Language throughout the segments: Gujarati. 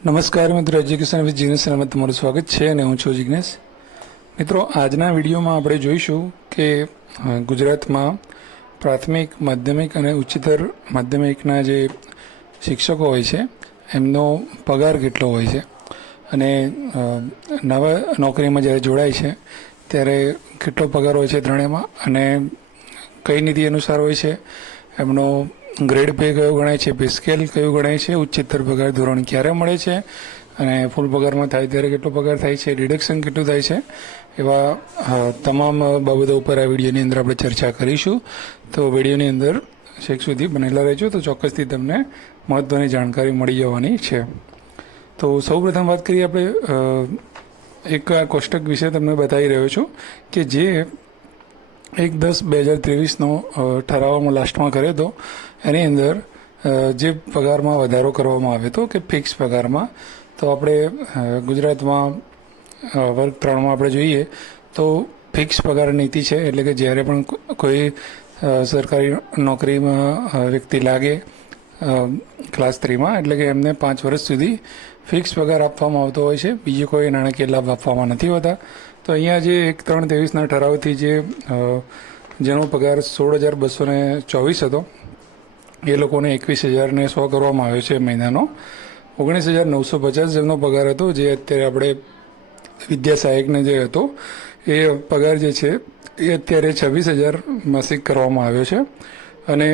નમસ્કાર મિત્રો, એજ્યુકેશન વિથ જીગ્નેશ ચેનલમાં તમારું સ્વાગત છે અને હું છું જિગ્નેશ. મિત્રો, આજના વિડીયોમાં આપણે જોઈશું કે ગુજરાતમાં પ્રાથમિક, માધ્યમિક અને ઉચ્ચતર માધ્યમિકના જે શિક્ષકો હોય છે એમનો પગાર કેટલો હોય છે અને નવા નોકરીમાં જ્યારે જોડાય છે ત્યારે કેટલો પગાર હોય છે ત્રણેયમાં અને કઈ નીતિ અનુસાર હોય છે, એમનો ગ્રેડ પે કયો ગણાય છે, પે સ્કેલ કયું ગણાય છે, ઉચ્ચતર પગાર ધોરણ ક્યારે મળે છે અને ફૂલ પગારમાં થાય ત્યારે કેટલો પગાર થાય છે, ડિડક્શન કેટલું થાય છે, એવા તમામ બાબતો ઉપર આ વિડીયોની અંદર આપણે ચર્ચા કરીશું. તો વિડીયોની અંદર છેક સુધી બનેલા રહેજો તો ચોક્કસથી તમને મહત્ત્વની જાણકારી મળી જવાની છે. તો સૌપ્રથમ વાત કરીએ આપણે એક આ કોષ્ટક વિશે તમને બતાવી રહ્યો છું કે જે 1/10/2023નો ઠરાવમાં લાસ્ટમાં કર્યો હતો. એની અંદર જે પગારમાં વધારો કરવામાં આવ્યો હતો કે ફિક્સ પગારમાં, તો આપણે ગુજરાતમાં વર્ગ 3માં આપણે જોઈએ તો ફિક્સ પગાર નીતિ છે. એટલે કે જ્યારે પણ કોઈ સરકારી નોકરીમાં વ્યક્તિ લાગે ક્લાસ 3માં, એટલે કે એમને 5 વર્ષ સુધી ફિક્સ પગાર આપવામાં આવતો હોય છે, બીજો કોઈ નાણાકીય લાભ આપવામાં નથી હોતા. તો અહીંયા જે 1/3/23ના ઠરાવથી જેનો પગાર 16,224 હતો એ લોકોને 21,100 કરવામાં આવ્યો છે મહિનાનો. 19,950 જેમનો પગાર હતો, જે અત્યારે આપણે વિદ્યા સહાયકને જે હતો એ પગાર જે છે એ અત્યારે 26,000 માસિક કરવામાં આવ્યો છે. અને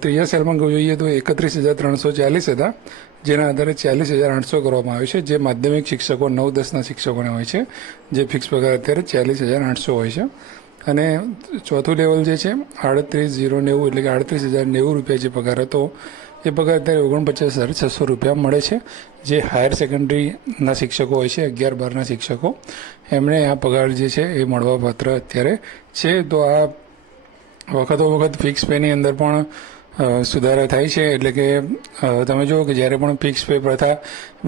ત્રીજા સેલમાં જોઈએ તો 31,340 હતા, જેના આધારે 40,800 કરવામાં આવ્યું છે, જે માધ્યમિક શિક્ષકો 9-10ના શિક્ષકોને હોય છે, જે ફિક્સ પગાર અત્યારે 40,800 હોય છે. અને ચોથું લેવલ જે છે 38,090 એટલે કે 38,090 રૂપિયા જે પગાર હતો એ પગાર અત્યારે 49,600 રૂપિયા મળે છે. જે હાયર સેકન્ડરીના શિક્ષકો હોય છે, 11-12ના શિક્ષકો, એમને આ પગાર જે છે એ મળવાપાત્ર અત્યારે છે. તો આ વખત ફિક્સ પેની અંદર પણ સુધારા થાય છે. એટલે કે તમે જુઓ કે જ્યારે પણ ફિક્સ પે પ્રથા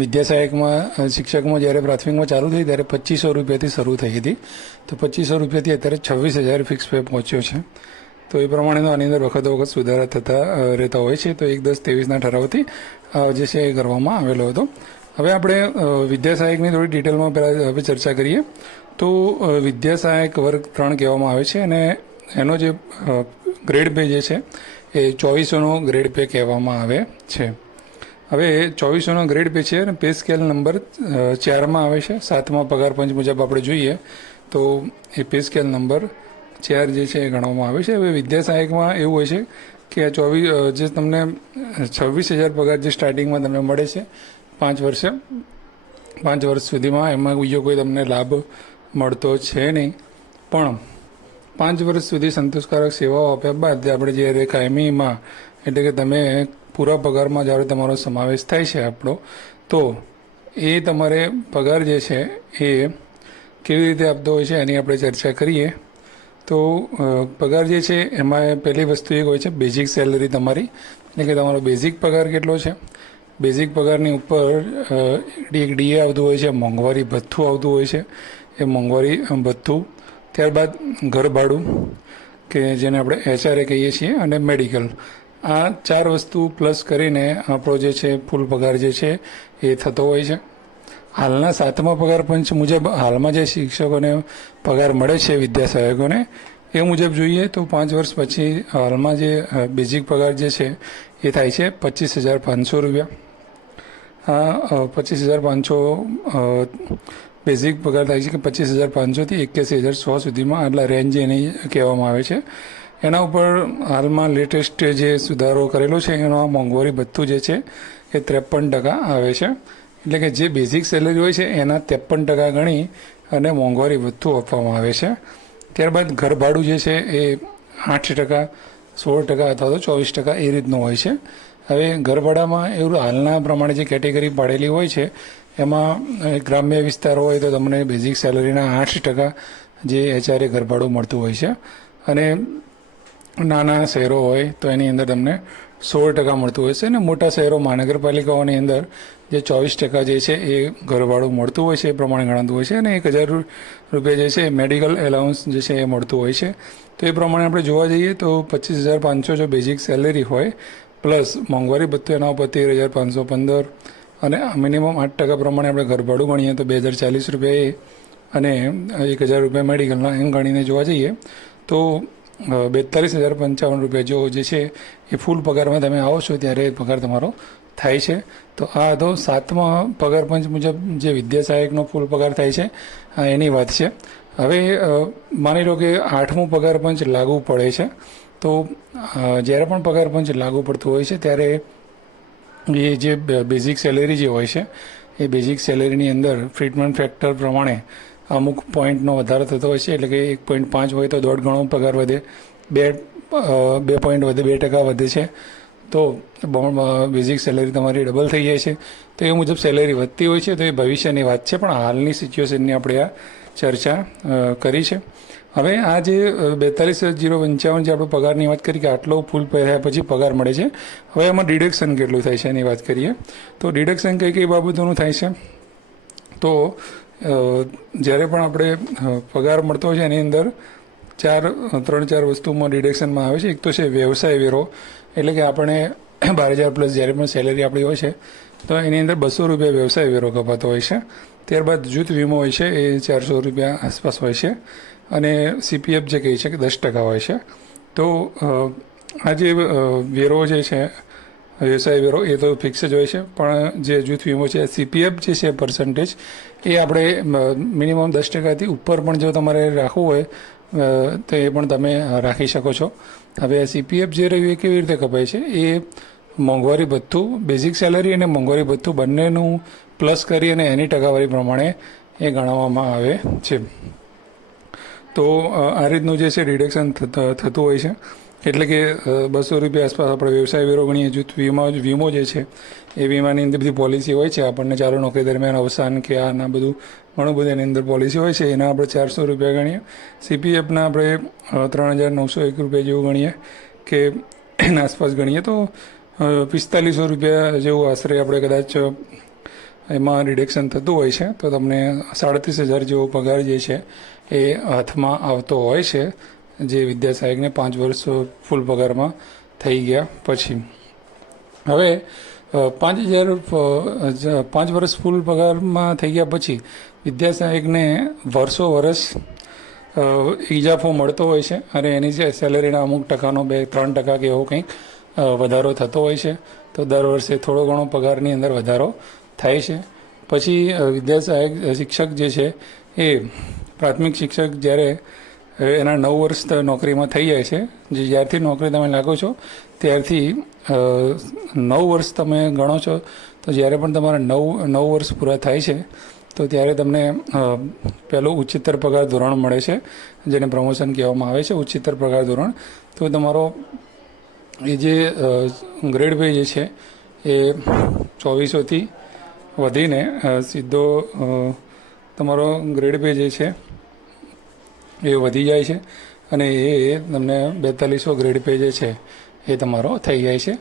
વિદ્યા સહાયકમાં શિક્ષકમાં જ્યારે પ્રાથમિકમાં ચાલુ થઈ ત્યારે 2,500 રૂપિયાથી શરૂ થઈ હતી. તો 2,500 રૂપિયાથી અત્યારે 26,000 ફિક્સ પે પહોંચ્યો છે. તો એ પ્રમાણેનો આની અંદર વખત સુધારા થતા રહેતા હોય છે. તો 1/10/23ના ઠરાવથી જે છે એ કરવામાં આવેલો હતો. હવે આપણે વિદ્યા સહાયકની થોડી ડિટેલમાં પહેલાં હવે ચર્ચા કરીએ. તો વિદ્યા સહાયક વર્ગ 3 કહેવામાં આવે છે અને એનો જે ગ્રેડ પે જે છે એ 2400નો ગ્રેડ પે કહેવામાં આવે છે. હવે 2400નો ગ્રેડ પે છે અને પે સ્કેલ નંબર 4માં આવે છે. 7મા પગાર પંચ મુજબ આપણે જોઈએ તો એ પે સ્કેલ નંબર 4 જે છે એ ગણવામાં આવે છે. હવે વિદ્યા સહાયકમાં એવું હોય છે કે આ જે તમને 26,000 પગાર જે સ્ટાર્ટિંગમાં તમને મળે છે 5 વર્ષ સુધીમાં, એમાં બીજો કોઈ તમને લાભ મળતો છે નહીં. પણ 5 વર્ષ સુધી સંતોષકારક સેવાઓ આપ્યા બાદ આપણે જ્યારે કાયમીમાં, એટલે કે તમે પૂરા પગારમાં જ્યારે તમારો સમાવેશ થાય છે આપણો, તો એ તમારે પગાર જે છે એ કેવી રીતે આપતો હોય છે એની આપણે ચર્ચા કરીએ. તો પગાર જે છે એમાં પહેલી વસ્તુ એક હોય છે બેઝિક સેલરી તમારી, એટલે કે તમારો બેઝિક પગાર કેટલો છે. બેઝિક પગારની ઉપર એક ડીએ આવતું હોય છે, મોંઘવારી ભથ્થું આવતું હોય છે, એ મોંઘવારી ભથ્થું, ત્યારબાદ ઘર ભાડું કે જેને આપણે HRA કહીએ છીએ, અને મેડિકલ. આ 4 વસ્તુ પ્લસ કરીને આપણો જે છે ફૂલ પગાર જે છે એ થતો હોય છે. હાલના 7મા પગાર પંચ મુજબ હાલમાં જે શિક્ષકોને પગાર મળે છે વિદ્યા સહાયકોને, એ મુજબ જોઈએ તો 5 વર્ષ પછી હાલમાં જે બેઝિક પગાર જે છે એ થાય છે 25,500 રૂપિયા. આ 25,500 બેઝિક પગાર થાય છે કે 25,500થી 81,100 સુધીમાં, આટલા રેન્જ એની કહેવામાં આવે છે. એના ઉપર હાલમાં લેટેસ્ટ જે સુધારો કરેલો છે એનો મોંઘવારી ભથ્થું જે છે એ 53% આવે છે. એટલે કે જે બેઝિક સેલરી હોય છે એના 53% ગણી અને મોંઘવારી ભથ્થું આપવામાં આવે છે. ત્યારબાદ ઘર ભાડું જે છે એ 8%, 16% અથવા તો 24% એ રીતનું હોય છે. હવે ઘર ભાડામાં એવું હાલના પ્રમાણે જે કેટેગરી પાડેલી હોય છે એમાં ગ્રામ્ય વિસ્તાર હોય તો તમને બેઝિક સેલરીના 8% જે HRA ઘર ભાડું મળતું હોય છે, અને નાના શહેરો હોય તો એની અંદર તમને 16% મળતું હોય છે, અને મોટા શહેરો મહાનગરપાલિકાઓની અંદર જે 24% જે છે એ ઘર ભાડું મળતું હોય છે એ પ્રમાણે ગણાતું હોય છે. અને 1,000 રૂપિયા જે છે મેડિકલ એલાઉન્સ જે છે એ મળતું હોય છે. તો એ પ્રમાણે આપણે જોવા જઈએ તો 25,500 જો બેઝિક સેલેરી હોય પ્લસ મોંઘવારી ભથ્થું એના ઉપર 13,515, અને મિનિમમ 8% પ્રમાણે આપણે ઘર ભાડું ગણીએ તો 2040 રૂપિયા એ અને 1000 રૂપિયા મેડિકલના એમ ગણીને જોવા જઈએ તો 42,055 રૂપિયા જે છે એ ફૂલ પગારમાં તમે આવો છો ત્યારે પગાર તમારો થાય છે. તો આ હતો 7મા પગાર પંચ મુજબ જે વિદ્યા સહાયકનો ફૂલ પગાર થાય છે એની વાત છે. હવે માની લો કે 8મું પગાર પંચ લાગુ પડે છે. તો જ્યારે પણ પગાર પંચ લાગુ પડતું હોય છે ત્યારે એ જે બેઝિક સેલેરી જે હોય છે એ બેઝિક સેલેરીની અંદર ટ્રીટમેન્ટ ફેક્ટર પ્રમાણે અમુક પોઈન્ટનો વધારો થતો હોય છે. એટલે કે 1.5 હોય તો 1.5 ગણો પગાર વધે, 2 પોઈન્ટ વધે, 2% વધે છે તો બેઝિક સેલેરી તમારી ડબલ થઈ જાય છે. તો એ મુજબ સેલેરી વધતી હોય છે. તો એ ભવિષ્યની વાત છે, પણ હાલની સિચ્યુએશનની આપણે આ ચર્ચા કરી છે. હવે આ જે 42,055 જે આપણે પગારની વાત કરી કે આટલો ફૂલ થયા પછી પગાર મળે છે, હવે એમાં ડિડક્શન કેટલું થાય છે એની વાત કરીએ. તો ડિડક્શન કઈ કઈ બાબતોનું થાય છે? તો જ્યારે પણ આપણે પગાર મળતો હોય છે એની અંદર 3-4 વસ્તુમાં ડિડક્શનમાં આવે છે. એક તો છે વ્યવસાય વેરો, એટલે કે આપણે 12,000 પ્લસ જ્યારે પણ સેલેરી આપણી હોય છે તો એની અંદર 200 રૂપિયા વ્યવસાય વેરો કપાતો હોય છે. ત્યારબાદ જૂથ વીમો હોય છે એ 400 રૂપિયા આસપાસ હોય છે અને CPF જે કહે છે કે 10% હોય છે. તો આ જે વેરો જે છે વ્યવસાય વેરો એ તો ફિક્સ જ હોય છે, પણ જે જૂથ વીમો છે CPF જે છે પર્સન્ટેજ એ આપણે મિનિમમ 10%થી ઉપર પણ જો તમારે રાખવું હોય તો એ પણ તમે રાખી શકો છો. હવે CPF જે રહ્યું એ કેવી રીતે કપાય છે? એ મોંઘવારી ભથ્થું, બેઝિક સેલરી અને મોંઘવારી ભથ્થું બંનેનું પ્લસ કરી અને એની ટકાવારી પ્રમાણે એ ગણવામાં આવે છે. તો આ રીતનું જે છે ડિડક્શન થતું હોય છે. એટલે કે 200 રૂપિયા આસપાસ આપણે વ્યવસાય વેરો ગણીએ. જૂથ વીમો જે છે એ વીમાની અંદર બધી પોલિસી હોય છે આપણને ચાલુ નોકરી દરમિયાન અવસાન કે આના બધું ઘણું બધું એની અંદર પોલિસી હોય છે. એના આપણે 400 રૂપિયા ગણીએ. CPFના આપણે 3,901 રૂપિયા જેવું ગણીએ કે એના આસપાસ ગણીએ તો 4500 રૂપિયા જેવું આશરે આપણે કદાચ એમાં રિડક્શન થતું હોય છે. તો તમને 37,000 જેવો પગાર જે છે એ હાથમાં આવતો હોય છે, જે વિદ્યા સહાયકને 5 વર્ષ ફૂલ પગારમાં થઈ ગયા પછી. હવે 5 વર્ષ ફૂલ પગારમાં થઈ ગયા પછી વિદ્યા સહાયકને વર્ષ ઇજાફો મળતો હોય છે અને એની જે સેલેરીના અમુક ટકાનો 2-3% કે એવો કંઈક વધારો થતો હોય છે. તો દર વર્ષે થોડો ઘણો પગારની અંદર વધારો થાય છે. પછી વિદ્યા સહાયક શિક્ષક જે છે એ પ્રાથમિક શિક્ષક જ્યારે એના 9 વર્ષ નોકરીમાં થઈ જાય છે, જે જ્યારથી નોકરી તમે લાગો છો ત્યારથી 9 વર્ષ તમે ગણો છો. તો જ્યારે પણ તમારા 9 વર્ષ પૂરા થાય છે તો ત્યારે તમને પહેલું ઉચ્ચતર પગાર ધોરણ મળે છે, જેને પ્રમોશન કહેવામાં આવે છે, ઉચ્ચતર પગાર ધોરણ. તો તમારો એ જે ગ્રેડ પે જે છે એ 2400થી વધીને સીધો તમારો ગ્રેડ પે જે છે એ વધી જાય છે અને એ તમને 4200 ગ્રેડ પે જે છે એ તમારો થઈ જાય છે.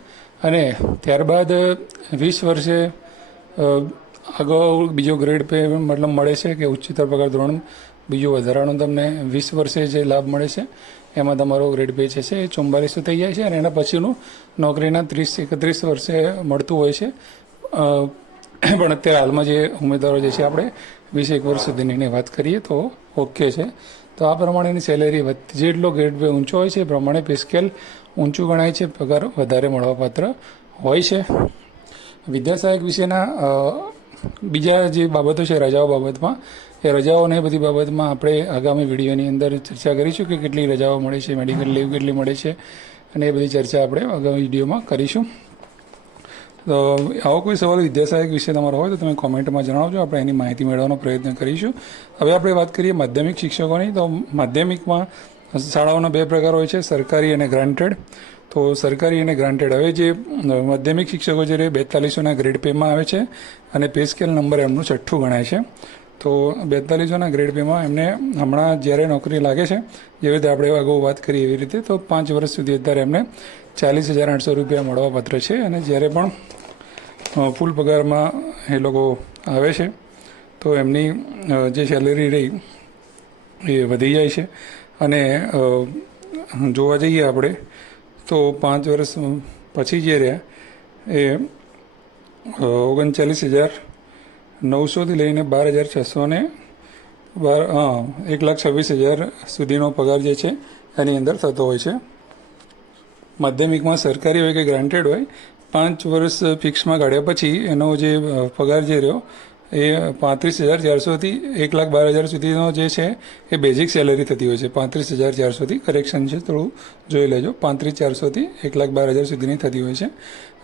અને ત્યારબાદ 20 વર્ષે અગાઉ બીજો ગ્રેડ પે મતલબ મળે છે કે ઉચ્ચતર પગાર ધોરણ બીજું વધારાનું તમને 20 વર્ષે જે લાભ મળે છે એમાં તમારો ગ્રેડ પે છે એ 4400 થઈ જાય છે. અને એના પછીનું નોકરીના 30-31 વર્ષે મળતું હોય છે. પણ અત્યારે હાલમાં જે ઉમેદવારો જે છે આપણે 20-21 વર્ષ સુધીની વાત કરીએ તો ઓકે છે. તો આ પ્રમાણેની સેલેરી જેટલો ગ્રેડ પે ઊંચો હોય છે એ પ્રમાણે પે સ્કેલ ઊંચું ગણાય છે, પગાર વધારે મળવાપાત્ર હોય છે. વિદ્યા સહાયક વિશેના બીજા જે બાબતો છે રજાઓ બાબતમાં, એ રજાઓ અને બધી બાબતમાં આપણે આગામી વિડીયોની અંદર ચર્ચા કરીશું કે કેટલી રજાઓ મળે છે, મેડિકલ લીવ કેટલી મળે છે અને એ બધી ચર્ચા આપણે આગામી વિડીયોમાં કરીશું. તો આવો કોઈ સવાલ વિદ્યા સહાયક વિશે તમારો હોય તો તમે કોમેન્ટમાં જણાવજો, આપણે એની માહિતી મેળવવાનો પ્રયત્ન કરીશું. હવે આપણે વાત કરીએ માધ્યમિક શિક્ષકોની. તો માધ્યમિકમાં શાળાઓના 2 પ્રકાર હોય છે, સરકારી અને ગ્રાન્ટેડ. તો સરકારી અને ગ્રાન્ટેડ, હવે જે માધ્યમિક શિક્ષકો જે 4200ના ગ્રેડ પેમાં આવે છે અને પે સ્કેલ નંબર એમનું 6ઠ્ઠું ગણાય છે. તો 4200ના ગ્રેડ પેમાં એમને હમણાં જ્યારે નોકરી લાગે છે, જેવી રીતે આપણે અગાઉ વાત કરી એવી રીતે, તો 5 વર્ષ સુધી અત્યારે એમને 40,800 રૂપિયા મળવાપાત્ર છે. અને જ્યારે પણ ફૂલ પગારમાં એ લોકો આવે છે તો એમની જે સેલેરી રહી એ વધી જાય છે. અને જોવા જઈએ આપણે તો 5 વર્ષ પછી જે રહ્યા એ 39,900થી લઈને 1,26,000 સુધીનો પગાર જે છે એની અંદર થતો હોય છે. માધ્યમિકમાં સરકારી હોય કે ગ્રાન્ટેડ હોય 5 વર્ષ ફિક્સમાં કાઢ્યા પછી એનો જે પગાર જે રહ્યો એ 35,400થી 1,12,000 સુધીનો જે છે એ બેઝિક સેલરી થતી હોય છે. 35,400થી કરેક્શન છે, થોડું જોઈ લેજો. 35,400થી 1,12,000 સુધીની થતી હોય છે.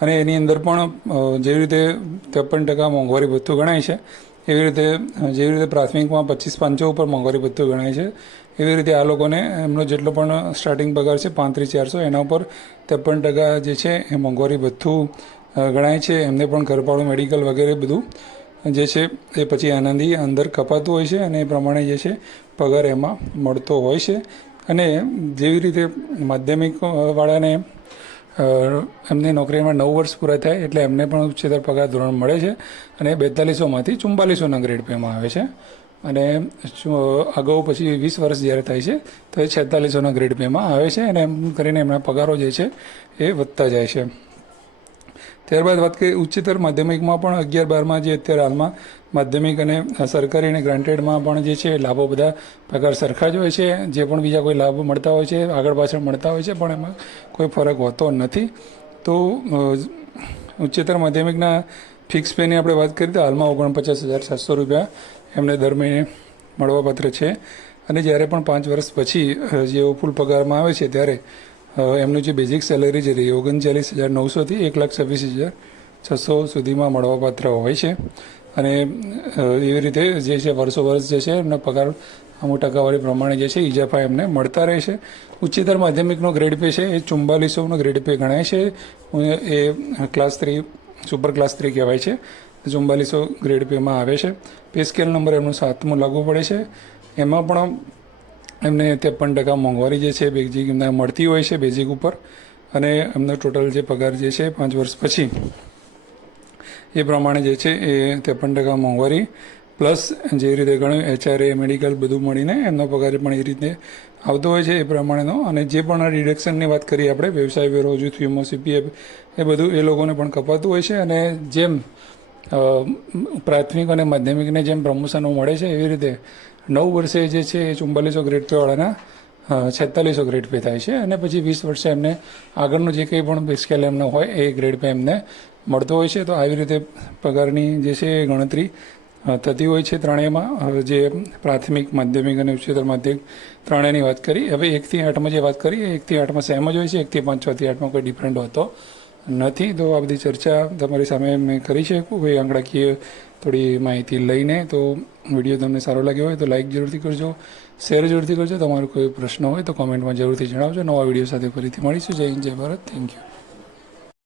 અને એની અંદર પણ જેવી રીતે 53% મોંઘવારી ભથ્થું ગણાય છે, એવી રીતે જેવી રીતે પ્રાથમિકમાં 25,500 ઉપર મોંઘવારી ભથ્થું ગણાય છે, એવી રીતે આ લોકોને એમનો જેટલો પણ સ્ટાર્ટિંગ પગાર છે 35,400, એના ઉપર 53% જે છે એ મોંઘવારી ભથ્થું ગણાય છે. એમને પણ ઘરભાડું, મેડિકલ વગેરે બધું જે છે એ પછી આનાથી અંદર કપાતું હોય છે અને એ પ્રમાણે જે છે પગાર એમાં મળતો હોય છે. અને જેવી રીતે માધ્યમિકવાળાને એમની નોકરીમાં 9 વર્ષ પૂરા થાય એટલે એમને પણ ઉચ્ચતર પગાર ધોરણ મળે છે અને 4200માંથી 4400ના ગ્રેડ પેમાં આવે છે. અને અગાઉ પછી 20 વર્ષ જ્યારે થાય છે તો એ 4600ના ગ્રેડ પેમાં આવે છે અને એમ કરીને એમના પગારો જે છે એ વધતા જાય છે. ત્યારબાદ વાત કરીએ ઉચ્ચતર માધ્યમિકમાં પણ 11-12માં જે અત્યારે હાલમાં માધ્યમિક અને સરકારી અને ગ્રાન્ટેડમાં પણ જે છે લાભો બધા પગાર સરખા જ હોય છે. જે પણ બીજા કોઈ લાભો મળતા હોય છે આગળ પાછળ મળતા હોય છે, પણ એમાં કોઈ ફરક હોતો નથી. તો ઉચ્ચતર માધ્યમિકના ફિક્સ પેની આપણે વાત કરીએ તો હાલમાં 49,700 રૂપિયા એમને દર મહિને મળવાપાત્ર છે. અને જ્યારે પણ 5 વર્ષ પછી જેવો ફૂલ પગારમાં આવે છે ત્યારે એમનું જે બેઝિક સેલરી જે રહી 39,900થી 1,26,600 સુધીમાં મળવાપાત્ર હોય છે. અને એવી રીતે જે છે વર્ષો વર્ષ જે છે એમના પગાર અમુક ટકાવારી પ્રમાણે જે છે ઇજાફા એમને મળતા રહે છે. ઉચ્ચતર માધ્યમિકનો ગ્રેડ પે છે એ 4400નો ગ્રેડ પે ગણાય છે. એ ક્લાસ 3 સુપર ક્લાસ 3 કહેવાય છે. 4400 ગ્રેડ પેમાં આવે છે. પે સ્કેલ નંબર એમનું 7મો લાગુ પડે છે. એમાં પણ એમને 53% મોંઘવારી જે છે બેઝિક એમને મળતી હોય છે બેઝિક ઉપર. અને એમનો ટોટલ જે પગાર જે છે 5 વર્ષ પછી એ પ્રમાણે જે છે એ 53% મોંઘવારી પ્લસ જે રીતે ઘણું HRA મેડિકલ બધું મળીને એમનો પગાર પણ એ રીતે આવતો હોય છે એ પ્રમાણેનો. અને જે પણ આ ડિડક્શનની વાત કરીએ આપણે વ્યવસાય વેરો, જૂથ વીમો, CPF એ બધું એ લોકોને પણ કપાતું હોય છે. અને જેમ પ્રાથમિક અને માધ્યમિકને જેમ પ્રમોશનો મળે છે એવી રીતે 9 વર્ષે જે છે એ 4400 ગ્રેડ પેવાળાના 4600 ગ્રેડ પે થાય છે. અને પછી 20 વર્ષે એમને આગળનું જે કંઈ પણ પે સ્કેલ એમનો હોય એ ગ્રેડ પે એમને મળતો હોય છે. તો આવી રીતે પગારની જે છે એ ગણતરી થતી હોય છે ત્રણેયમાં. જે પ્રાથમિક, માધ્યમિક અને ઉચ્ચતર માધ્યમિક ત્રણેયની વાત કરી. હવે 1થી 8માં જે વાત કરી 1થી 8માં સેમ જ હોય છે. 1થી 5, 6થી 8માં કોઈ ડિફરન્ટ હોતો નથી. તો આ બધી ચર્ચા તમારી સામે મેં કરી છે કોઈ આંકડાકીય થોડી માહિતી લઈને. તો વિડીયો તમને સારો લાગ્યો હોય તો લાઇક જરૂરથી કરજો, શેર જરૂરથી કરજો. તમારો કોઈ પ્રશ્ન હોય તો કોમેન્ટમાં જરૂરથી જણાવજો. નવા વિડીયો સાથે ફરીથી મળીશું. જય હિન્દ, જય ભારત. Thank you.